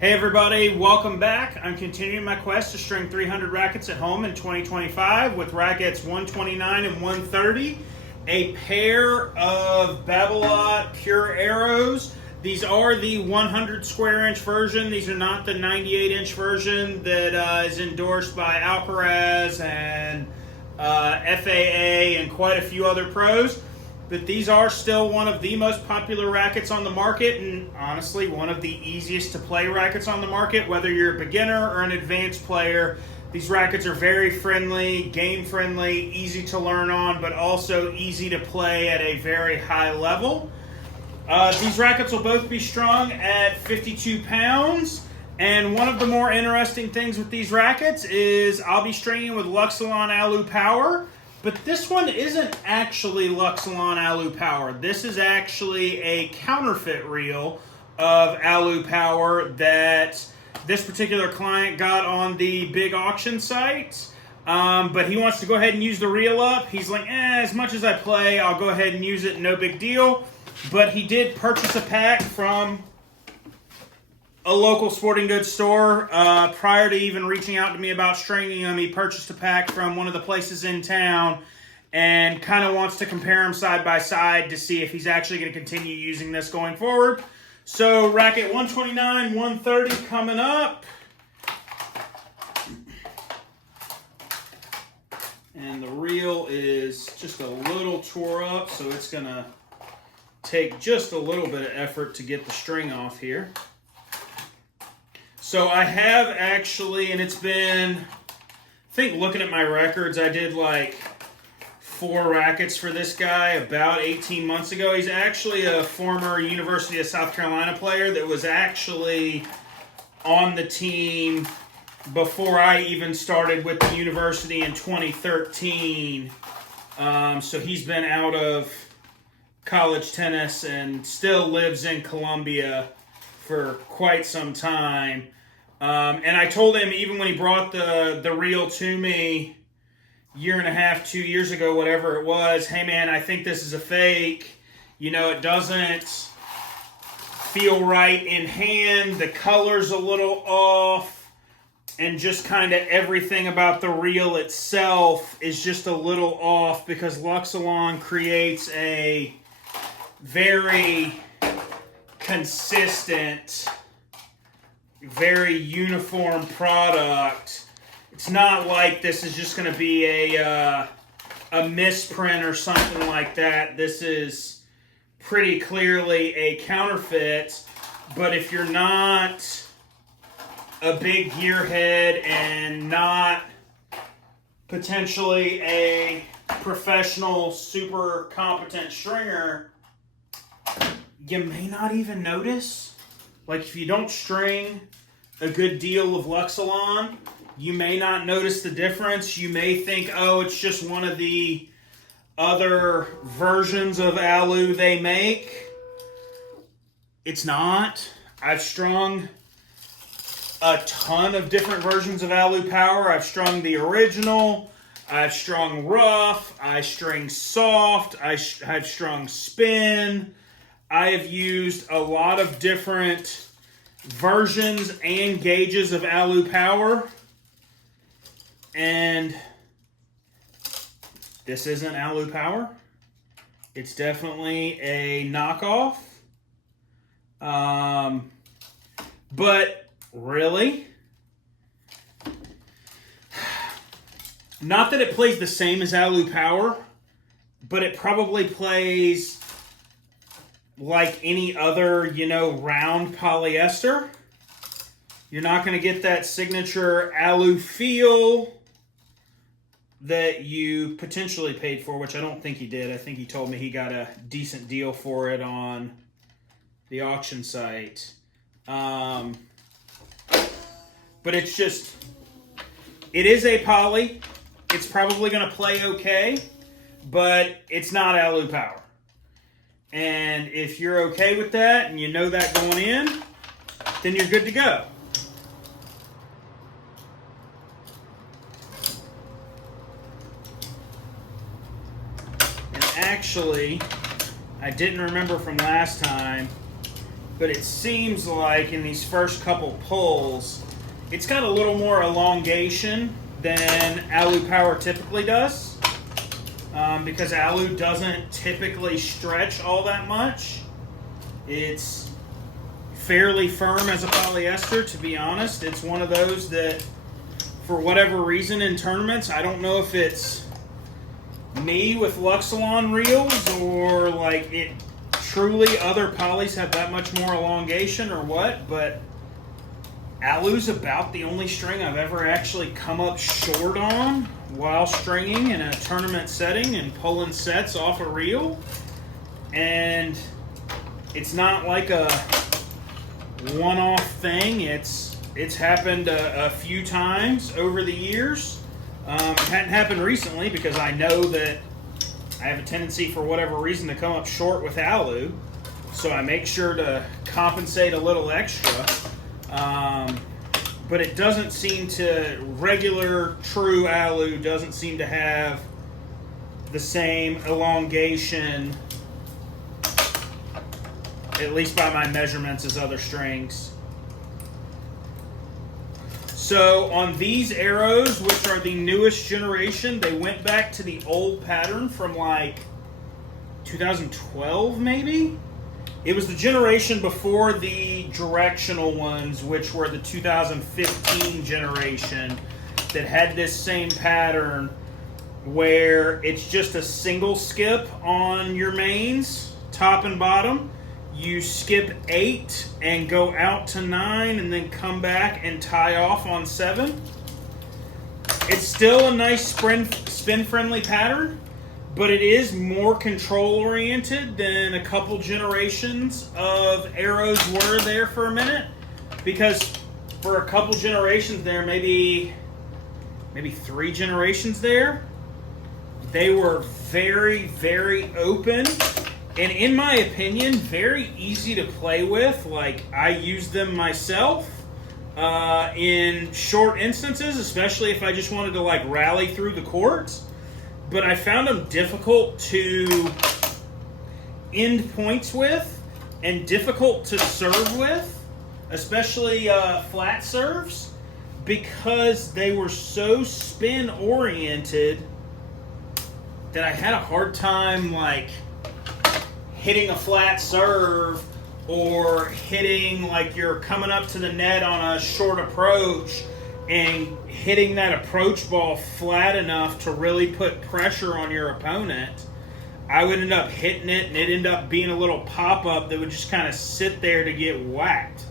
Hey everybody, welcome back. I'm continuing my quest to string 300 rackets at home in 2025 with rackets 129 and 130. A pair of Babolat Pure Arrows. These are the 100 square inch version. These are not the 98 inch version that is endorsed by Alcaraz and FAA and quite a few other pros. But these are still one of the most popular rackets on the market, and honestly, one of the easiest to play rackets on the market. Whether you're a beginner or an advanced player, these rackets are very friendly, game friendly, easy to learn on, but also easy to play at a very high level. These rackets will both be strung at 52 pounds. And one of the more interesting things with these rackets is I'll be stringing with Luxilon Alu Power. But this one isn't actually Luxilon Alu Power. This is actually a counterfeit reel of Alu Power that this particular client got on the big auction site. But he wants to go ahead and use the reel up. He's like, as much as I play, I'll go ahead and use it, no big deal. But he did purchase a pack from a local sporting goods store. Prior to even reaching out to me about stringing them, he purchased a pack from one of the places in town and kind of wants to compare them side by side to see if he's actually going to continue using this going forward. So racket 129, 130 coming up. And the reel is just a little tore up, so it's going to take just a little bit of effort to get the string off here. So I have actually, and it's been, I think looking at my records, I did like 4 rackets for this guy about 18 months ago. He's actually a former University of South Carolina player that was actually on the team before I even started with the university in 2013. So he's been out of college tennis and still lives in Columbia for quite some time. And I told him, even when he brought the reel to me year and a half, 2 years ago, whatever it was, hey man, I think this is a fake. You know, it doesn't feel right in hand. The color's a little off. And just kind of everything about the reel itself is just a little off because Luxilon creates a very consistent, very uniform product. It's not like this is just going to be a misprint or something like that. This is pretty clearly a counterfeit. But if you're not a big gearhead and not potentially a professional, super competent stringer, you may not even notice. Like if you don't string a good deal of Luxilon, you may not notice the difference. You may think, oh, it's just one of the other versions of Alu they make. It's not. I've strung a ton of different versions of Alu Power. I've strung the original. I've strung rough. I string soft. I've strung spin. I have used a lot of different versions and gauges of Alu Power. And this isn't Alu Power. It's definitely a knockoff. But really, not that it plays the same as Alu Power, but it probably plays like any other, round polyester. You're not going to get that signature Alu feel that you potentially paid for, which I don't think he did. I think he told me he got a decent deal for it on the auction site. But it's just, it is a poly. It's probably going to play okay, but it's not Alu Power. And if you're okay with that and you know that going in, then you're good to go. And actually, I didn't remember from last time, but it seems like in these first couple pulls, it's got a little more elongation than Alu Power typically does, because Alu doesn't typically stretch all that much. It's fairly firm as a polyester, to be honest. It's one of those that, for whatever reason in tournaments, I don't know if it's me with Luxilon reels or like it truly other polys have that much more elongation or what, but Alu's about the only string I've ever actually come up short on while stringing in a tournament setting and pulling sets off a reel. And it's not like a one-off thing. It's happened a few times over the years. It hadn't happened recently because I know that I have a tendency for whatever reason to come up short with Alu, so I make sure to compensate a little extra. But it doesn't seem to, regular true Alu doesn't seem to have the same elongation, at least by my measurements, as other strings. So on these arrows, which are the newest generation, they went back to the old pattern from like 2012 maybe? It was the generation before the directional ones, which were the 2015 generation, that had this same pattern where it's just a single skip on your mains, top and bottom. You skip 8 and go out to 9 and then come back and tie off on 7. It's still a nice spin-friendly pattern, but it is more control-oriented than a couple generations of arrows were there for a minute. Because for a couple generations there, maybe 3 generations there, they were very, very open. And in my opinion, very easy to play with. Like, I use them myself in short instances, especially if I just wanted to like rally through the courts. But I found them difficult to end points with and difficult to serve with, especially flat serves, because they were so spin oriented that I had a hard time like hitting a flat serve or hitting like you're coming up to the net on a short approach and hitting that approach ball flat enough to really put pressure on your opponent. I would end up hitting it and it ended up being a little pop-up that would just kind of sit there to get whacked.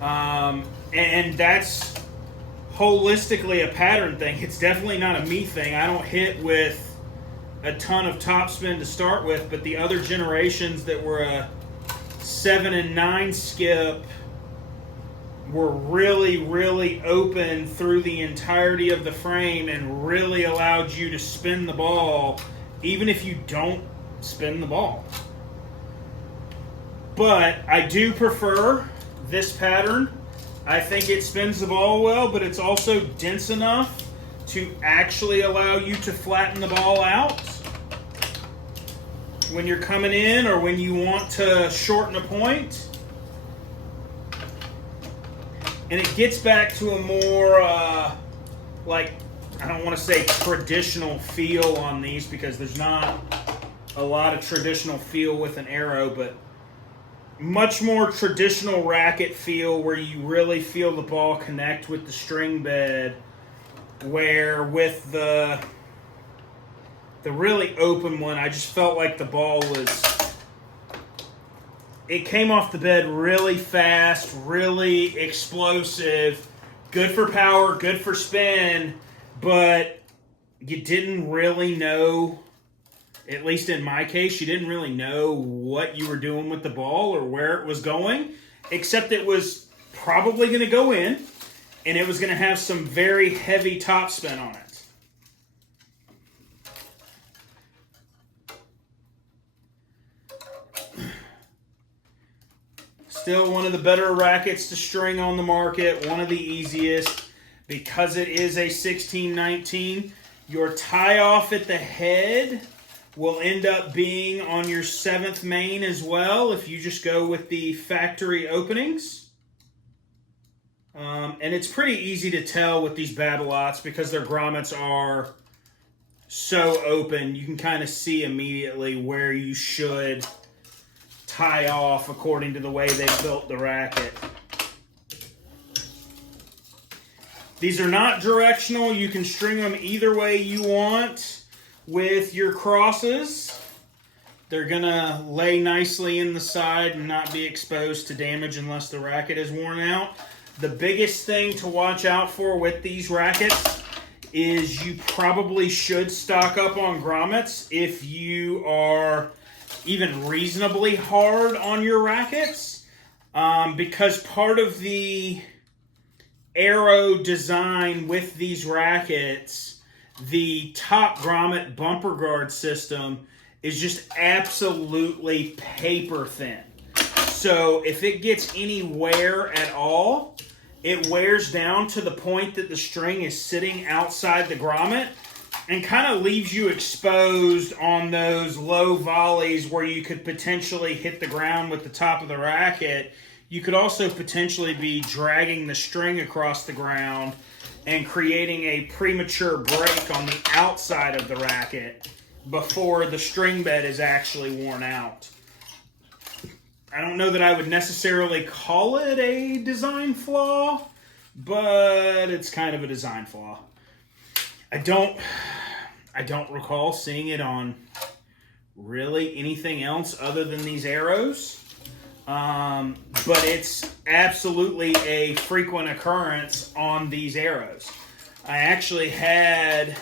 And that's holistically a pattern thing. It's definitely not a me thing. I don't hit with a ton of topspin to start with, but the other generations that were a 7 and 9 skip were really, really open through the entirety of the frame and really allowed you to spin the ball even if you don't spin the ball. But I do prefer this pattern. I think it spins the ball well, but it's also dense enough to actually allow you to flatten the ball out when you're coming in or when you want to shorten a point. And it gets back to a more, like, I don't want to say traditional feel on these because there's not a lot of traditional feel with an arrow, but much more traditional racket feel where you really feel the ball connect with the string bed, where with the really open one, I just felt like the ball was, it came off the bed really fast, really explosive, good for power, good for spin, but you didn't really know, at least in my case, you didn't really know what you were doing with the ball or where it was going, except it was probably going to go in, and it was going to have some very heavy topspin on it. Still one of the better rackets to string on the market, one of the easiest, because it is a 16-19. Your tie-off at the head will end up being on your 7th main as well if you just go with the factory openings. And it's pretty easy to tell with these Babolots because their grommets are so open. You can kind of see immediately where you should tie off according to the way they built the racket. These are not directional. You can string them either way you want with your crosses. They're gonna lay nicely in the side and not be exposed to damage unless the racket is worn out. The biggest thing to watch out for with these rackets is you probably should stock up on grommets if you are even reasonably hard on your rackets, because part of the aero design with these rackets, the top grommet bumper guard system is just absolutely paper thin. So if it gets any wear at all, it wears down to the point that the string is sitting outside the grommet and kind of leaves you exposed on those low volleys where you could potentially hit the ground with the top of the racket. You could also potentially be dragging the string across the ground and creating a premature break on the outside of the racket before the string bed is actually worn out. I don't know that I would necessarily call it a design flaw, but it's kind of a design flaw. I don't recall seeing it on really anything else other than these arrows. But it's absolutely a frequent occurrence on these arrows. I actually had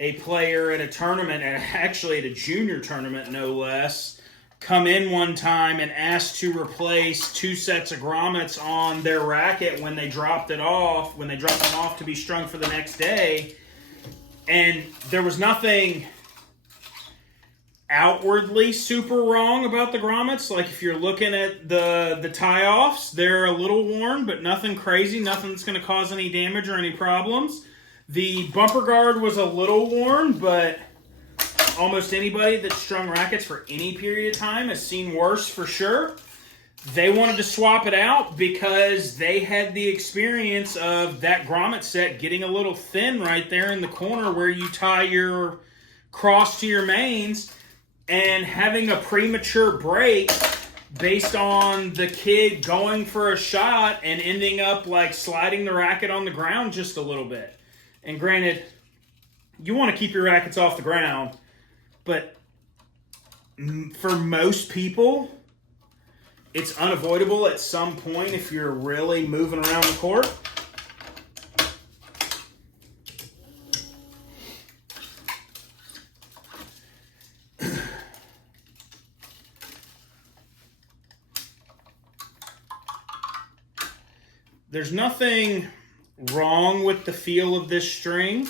a player at a tournament, and actually at a junior tournament no less, come in one time and ask to replace 2 sets of grommets on their racket when they dropped them off to be strung for the next day. And there was nothing outwardly super wrong about the grommets. Like if you're looking at the tie-offs, they're a little worn, but nothing crazy, nothing that's going to cause any damage or any problems. The bumper guard was a little worn, but almost anybody that's strung rackets for any period of time has seen worse for sure. They wanted to swap it out because they had the experience of that grommet set getting a little thin right there in the corner where you tie your cross to your mains, and having a premature break based on the kid going for a shot and ending up like sliding the racket on the ground just a little bit. And granted, you want to keep your rackets off the ground, but for most people, it's unavoidable at some point if you're really moving around the court. There's nothing wrong with the feel of this string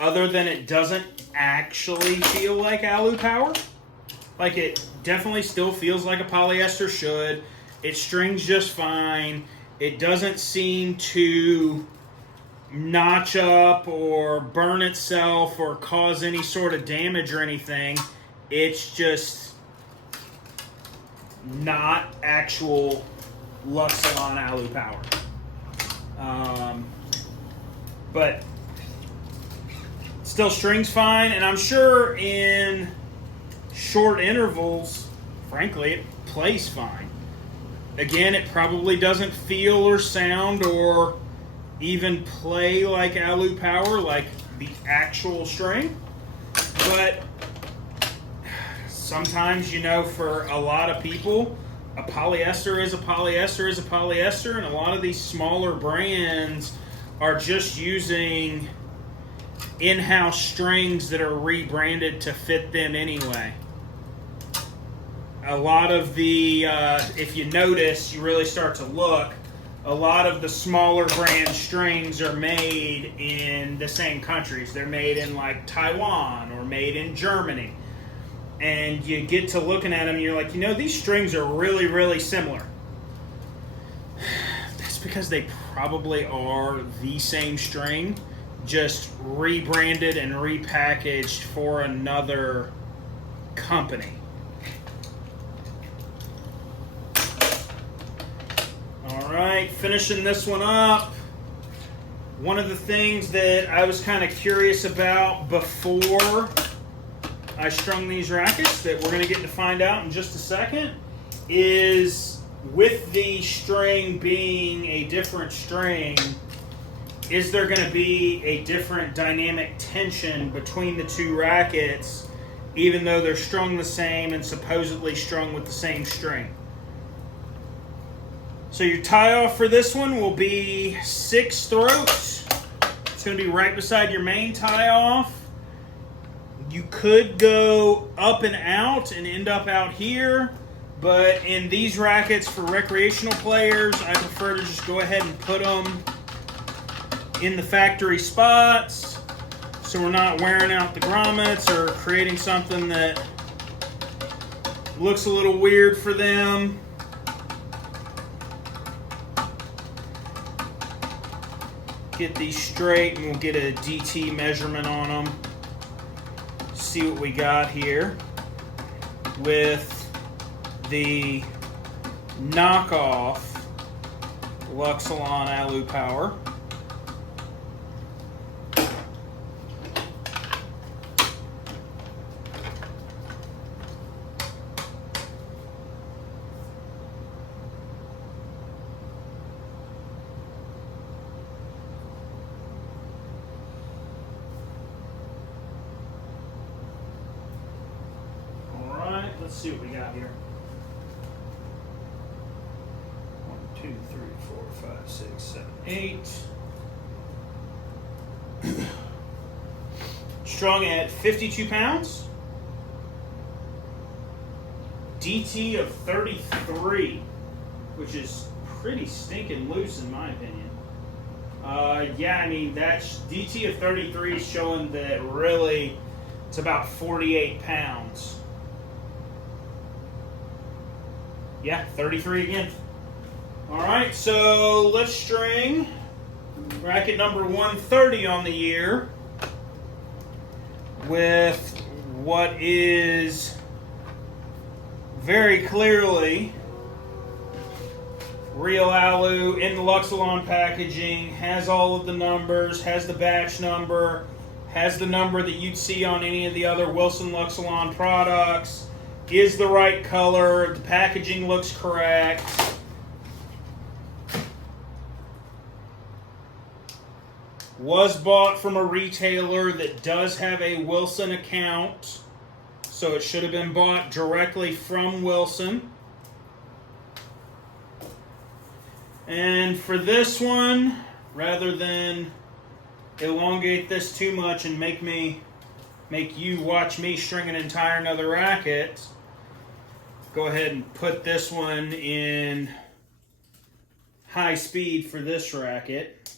other than it doesn't actually feel like Alu Power. Like, it definitely still feels like a polyester should. It strings just fine. It doesn't seem to notch up or burn itself or cause any sort of damage or anything. It's just not actual Luxilon Alu Power. But still strings fine, and I'm sure in short intervals, frankly, it plays fine. Again, it probably doesn't feel or sound or even play like Alu Power, like the actual string. But sometimes, you know, for a lot of people, a polyester is a polyester is a polyester, and a lot of these smaller brands are just using in-house strings that are rebranded to fit them anyway. A lot of the, if you notice, you really start to look, a lot of the smaller brand strings are made in the same countries. They're made in like Taiwan or made in Germany. And you get to looking at them and you're like, you know, these strings are really, really similar. That's because they probably are the same string, just rebranded and repackaged for another company. All right, finishing this one up. One of the things that I was kind of curious about before I strung these rackets that we're going to get to find out in just a second is, with the string being a different string, is there going to be a different dynamic tension between the two rackets, even though they're strung the same and supposedly strung with the same string? So your tie-off for this one will be 6 throats. It's going to be right beside your main tie-off. You could go up and out and end up out here, but in these rackets for recreational players, I prefer to just go ahead and put them in the factory spots so we're not wearing out the grommets or creating something that looks a little weird for them. Get these straight and we'll get a DT measurement on them. See what we got here with the knockoff Luxilon Alu Power. Let's see what we got here. 1, 2, 3, 4, 5, 6, 7, 8. Strung at 52 pounds. DT of 33, which is pretty stinking loose in my opinion. Yeah, I mean, that's DT of 33 is showing that really it's about 48 pounds. Yeah, 33 again. All right, so let's string racket number 130 on the year with what is very clearly real alu in the Luxilon packaging, has all of the numbers, has the batch number, has the number that you'd see on any of the other Wilson Luxilon products. Is the right color, the packaging looks correct. Was bought from a retailer that does have a Wilson account, so it should have been bought directly from Wilson. And for this one, rather than elongate this too much and make you watch me string an entire another racket, go ahead and put this one in high speed for this racket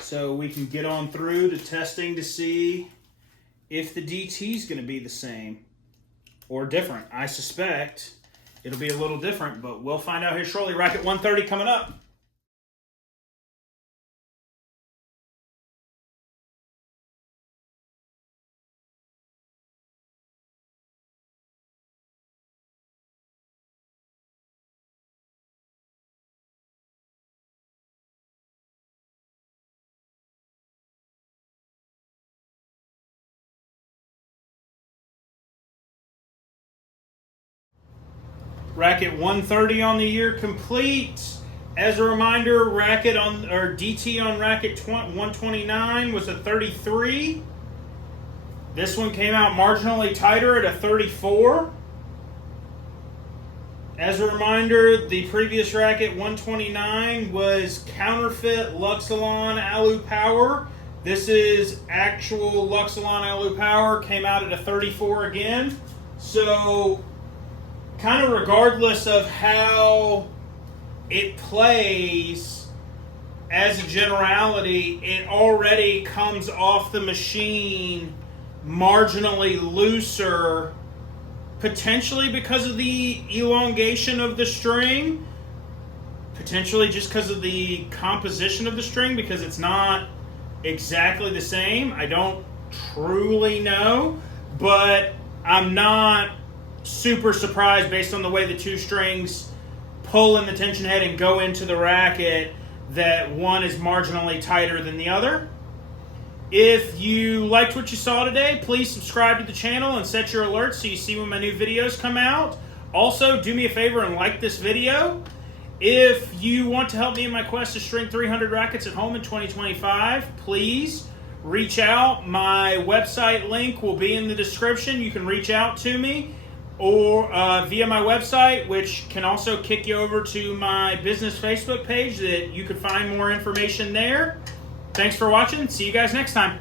so we can get on through to testing to see if the DT is going to be the same or different. I suspect it'll be a little different, but we'll find out here shortly. Racket 130 coming up. Racket 130 on the year complete. As a reminder, racket on or DT on racket 129 was a 33. This one came out marginally tighter at a 34. As a reminder, the previous racket 129 was Counterfeit Luxilon Alu Power. This is actual Luxilon Alu Power, came out at a 34 again. So kind of regardless of how it plays, as a generality, it already comes off the machine marginally looser, potentially because of the elongation of the string, potentially just because of the composition of the string, because it's not exactly the same. I don't truly know, but I'm not super surprised based on the way the two strings pull in the tension head and go into the racket that one is marginally tighter than the other. If you liked what you saw today, please subscribe to the channel and set your alerts so you see when my new videos come out. Also, do me a favor and like this video. If you want to help me in my quest to string 300 rackets at home in 2025, please reach out. My website link will be in the description. You can reach out to me or via my website, which can also kick you over to my business Facebook page that you can find more information there. Thanks for watching. See you guys next time.